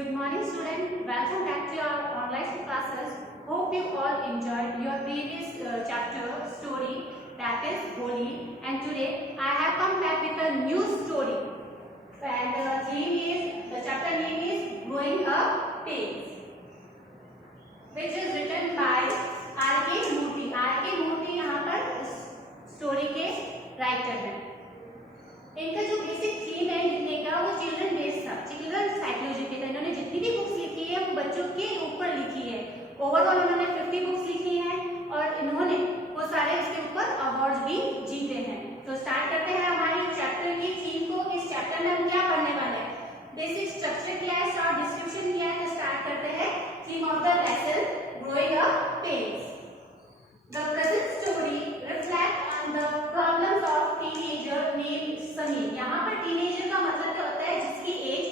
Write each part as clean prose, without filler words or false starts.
Good morning student, welcome back to our online classes. Hope you all enjoyed your previous chapter story, that is Holi, and today I have come back with a new story, and the chapter name is Growing Up Pains, which is written by R.K. Murthy. R.K. Murthy यहाँ पर story के writer हैं। इनका जो basic theme है लिखने का वो चिल्ड्रन बेस्ड था, चिल्ड्रन साइकोलॉजी पे था। इन्होंने जितनी भी बुक्स लिखी है वो बच्चों के ऊपर लिखी है। ओवरऑल इन्होंने 50 बुक्स लिखी हैं और इन्होंने वो सारे इसके ऊपर अवार्ड्स भी जीते हैं। तो स्टार्ट करते हैं हमारी चैप्टर की थीम को। इस चैप्टर में हम क्या पढ़ने वाले हैं, बेसिक स्ट्रक्चर क्या है, शॉर्ट डिस्क्रिप्शन क्या है। तो स्टार्ट करते हैं theme of the lesson, growing up pains. The present story reflects on the problems of teenager named Sameer. यहाँ पर teenager का मतलब क्या होता है, जिसकी एज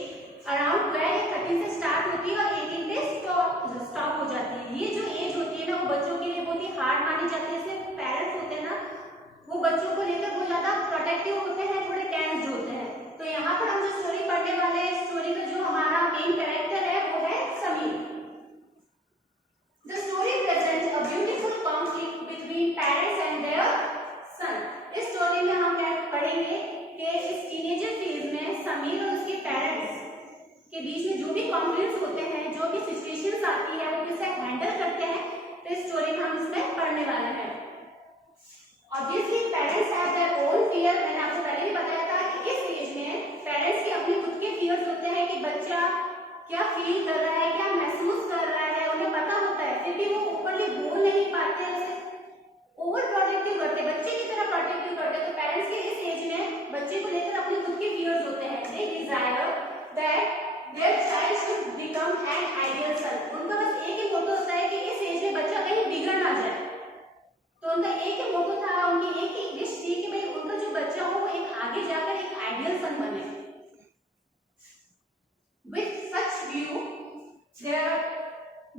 अराउंड 12 या 13 से स्टार्ट होती है और 18 पे स्टॉप हो जाती है। ये जो एज होती है ना, वो बच्चों के लिए बहुत ही हार्ड मानी जाती है। इसलिए पेरेंट्स होते हैं ना, वो बच्चों को लेकर बहुत ज्यादा प्रोटेक्टिव होते हैं, थोड़े टेंस्ड होते हैं। तो यहाँ पर हम जो स्टोरी पढ़ने वाले हैं, स्टोरी का जो हमारा मेन कैरेक्टर है वो है Sameer. The story presents a beautiful conflict between parents and their son. इस स्टोरी में हम क्या पढ़ेंगे कि इस टीनेजर फेज में समीर और उसके पेरेंट्स के बीच में जो भी कॉन्फ्लिक्ट्स होते हैं, जो भी सिचुएशंस आती है, वो कैसे हैंडल करते हैं। तो इस स्टोरी में हम इसमें पढ़ने वाले हैं। Obviously, parents have their own fear. मैंने आपको पहले ही बताया था कि इस एज में पेरेंट्स के अपने खुद के fears होते हैं कि बच्चा क्या फील कर रहा है, क्या महसूस कर रहा है, उन्हें पता होता है, फिर भी वो ओपनली बोल नहीं पाते, उसे ओवर प्रोटेक्टिव करते, बच्चे की तरह प्रोटेक्टिव करते। तो पेरेंट्स के इस एज में बच्चे को लेकर अपने खुद के फियर्स होते हैं। They desire that their child should become an ideal self. उनका बस एक ही मोटो होता है कि इस एज में बच्चा कहीं बिगड़ ना जाए। तो उनका एक ही मोटो था, उनकी एक ही विश थी कि भाई उनका जो बच्चा हो वो एक आगे जाकर एक आइडियल सन बने। With such view,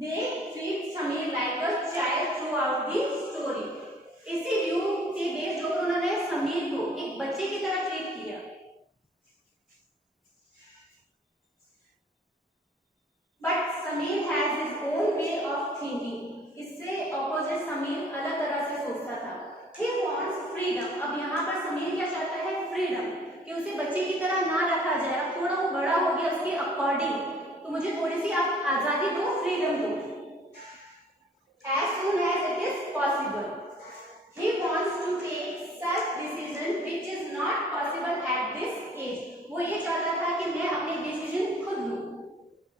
they treat Sameer like a child throughout the story. इसी व्यू के बेस जो उन्होंने समीर को एक बच्चे की तरह ट्रीट किया। But Sameer has his own way of thinking. इससे ऑपोजिट समीर अलग तरह से सोचता था। He wants freedom. अब यहाँ पर समीर क्या चाहता है, फ्रीडम, कि उसे बच्चे की तरह ना रखा जाए। अब थोड़ा वो बड़ा हो गया, उसके अकॉर्डिंग, तो मुझे थोड़ी सी आप आजादी दो, फ्रीडम दो। As soon as it is possible, he wants to take such decision which is not possible at this age. वो ये चाहता था कि मैं अपने डिसीजन खुद लूं,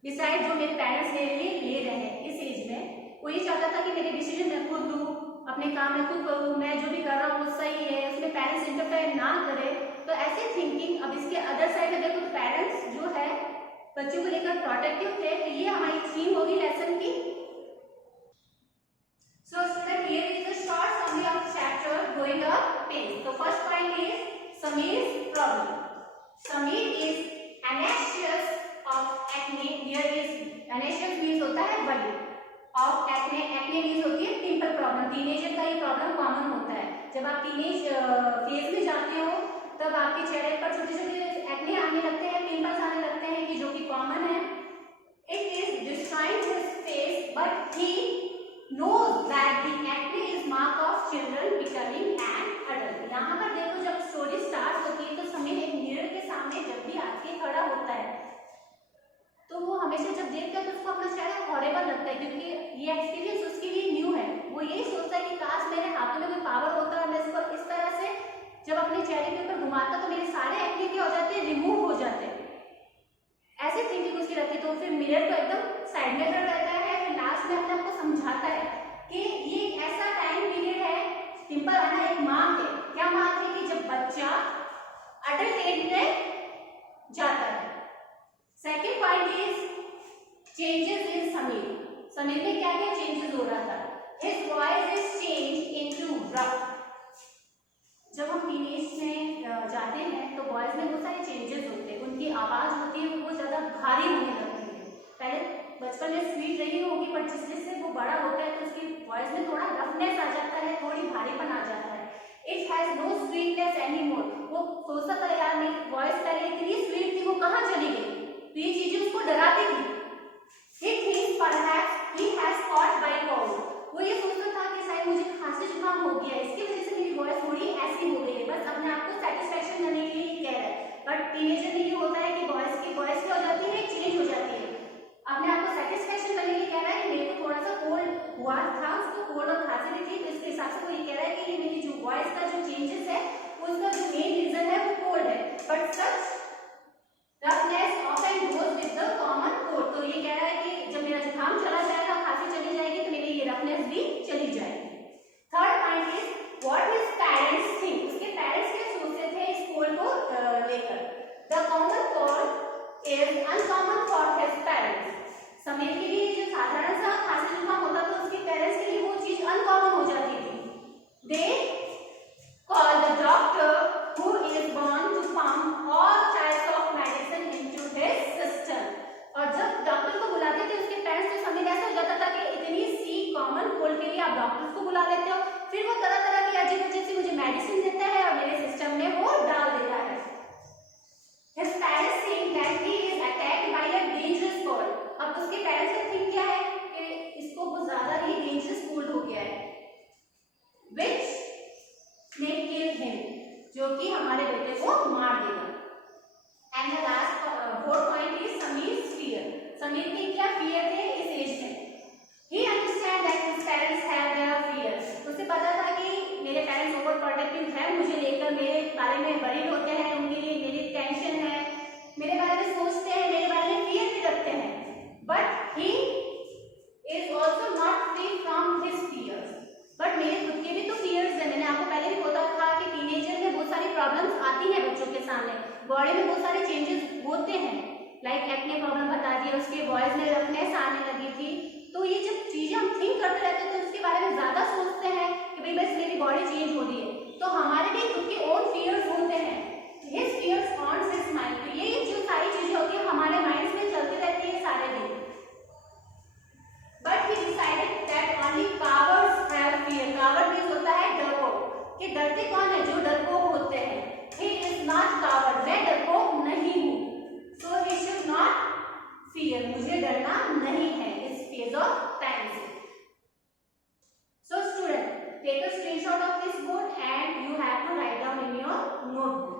डिसाइड जो मेरे पेरेंट्स मेरे लिए ले रहे हैं इस एज में। वो ये चाहता था कि मेरे डिसीजन मैं खुद लूं, अपने काम में खुद करूं, मैं जो भी कर रहा हूँ वो सही है, उसमें पेरेंट्स इंटरफेयर ना करे। तो ऐसे थिंकिंग। अब इसके अदर साइड में देखो, पेरेंट्स जो है बच्चों को लेकर प्रोटेक्टिव थे। तो ये हमारी थीम होगी लेसन की। So student, here is the short summary of chapter growing up pains. तो first point is Sameer's problem. Sameer is anxious of acne. Here is anxious means होता है बड़ी, ऑफ एक्ने, एक्ने मींस होती है पिंपल प्रॉब्लम। टीनेजर का ये problem common होता है। जब आप टीनेज फेज में जाते हो तब आपके चेहरे पर छोटे छोटे एक्ने आने लगते हैं, पिंपल्स आने लगते हैं, कि जो कि कॉमन है। It is destroying his face but he knows that the acne is mark of children becoming an adult. यहाँ पर देखो, जब स्टोरी स्टार्ट होती है तो समीर एक मिरर के सामने जब भी आके खड़ा होता है तो वो हमेशा जब देखता है तो उसको अपना चेहरा हॉरिबल लगता है, क्योंकि ये एक्सपीरियंस उसके लिए न्यू है। वो यही सोचता है कि काश मेरे हाथों में कोई पावर होता और मैं इसको इस तरह से जब अपने चेहरे के ऊपर घुमाता तो मेरे सारे एक्ने क्या हो जाते, रिमूव हो जाते। ऐसे थिंकिंग उसकी रहती। तो फिर मिरर को एकदम साइड में कर रहता है। फिर लास्ट में अपने आपको समझाता है कि ये ऐसा टाइम पीरियड है, पिंपल आना एक मार्क है। क्या मार्क है, कि जब बच्चा अडल्ट एज में जाता है। Second point is changes in Sameer. Sameer में क्या क्या चेंजेस हो रहा था। His voice is change into rough. जब हम टीनेज में जाते हैं तो वॉइस में बहुत सारे चेंजेस होते हैं। उनकी आवाज होती है वो ज्यादा भारी होने लगती है। पहले बचपन में स्वीट रही होगी, पर जिस से वो बड़ा होता है तो उसकी वॉइस में थोड़ा रफनेस आ जाता है, थोड़ी भारीपन आ जाता है। It has no sweetness any more. वो सोचता था यार मेरी वॉइस पहले इतनी स्वीट थी, वो कहाँ चली गई। तो ये चीजें उसको डराती थी। हिसाब से वो ये कह रहा है कि ये मेरी जो वॉइस का जो चेंजेस है उसका जो मेन रीजन है वो कोल्ड है, but such roughness often goes with the common cold. तो ये कह रहा है कि जब मेरा जुकाम चला जाएगा, खांसी चली जाएगी, तो मेरी ये रफनेस भी चली जाएगी। Third point is what his parents think, उसके पेरेंट्स क्या सोचते थे इस कोल्ड को लेकर। The common cold is uncommon for his parents. Sameer के लिए जो साधारण सा खांसी जुकाम होता था उसके पेरेंट्स के लिए वो चीज अनकॉमन हो जाती थी। They call the doctor who is born to pump all types of medicine into his system। और जब डॉक्टर को बुलाते थे उसके पेरेंट्स को समझ ऐसा हो जाता था कि इतनी सी कॉमन कोल्ड के लिए आप डॉक्टर्स को बुला लेते हो, फिर वो तरह तरह की अजीब अजीब सी मुझे मेडिसिन देता है और मेरे सिस्टम में वो डाल देता है। His parents think that he is attacked by a dangerous cold। अब उसके पेरेंट्स का थिंक क्या है कि इसको बहुत ज्यादा ही डेंजरस कोल्ड हो गया है, which may kill him, जो कि हमारे बेटे को मार देगा। And the last fourth point is Sameer's fear. Sameer के क्या फियर थे इस एज में। He understand that his parents have their fear. उसे पता था कि मेरे पेरेंट्स ओवर प्रोटेक्टिव है, मुझे लेकर मेरे बारे में वरीड होते हैं, उनके लिए मेरी टेंशन है, मेरे बारे में सोचते हैं, मेरे बारे में फियर भी रखते हैं। But he is also not free from his fears. But मेरे खुद के भी तो फियर्स है। मैंने आपको पहले भी बोला था कि टीनेजर में बहुत सारी प्रॉब्लम्स आती है बच्चों के सामने, बॉडी में बहुत सारे चेंजेस होते हैं, लाइक एक्ने प्रॉब्लम बता दिया, उसके वॉइस में रफनेस आने लगी थी। तो ये जब चीजें हम थिंक करते रहते हैं तो उसके बारे में ज्यादा सोचते हैं कि भाई बस मेरी बॉडी चेंज हो रही है, तो हमारे भी खुद के ओन फियर्स होते हैं। His fears haunts his mind. तो ये जो सारी चीजें होती है हमारे माइंड में चलती रहती है सारे दिन। But he decided that only cowards have fear. Coward means होता है डरपोक, कि डरते कौन है, जो डरपोक होते हैं। ही इज नॉट कावर्ड, मैं डरपोक नहीं हूं। So he should not fear, मुझे डरना नहीं है इस फेज ऑफ टाइम से। So student, take a screenshot of this board and you have to write down in your notebook.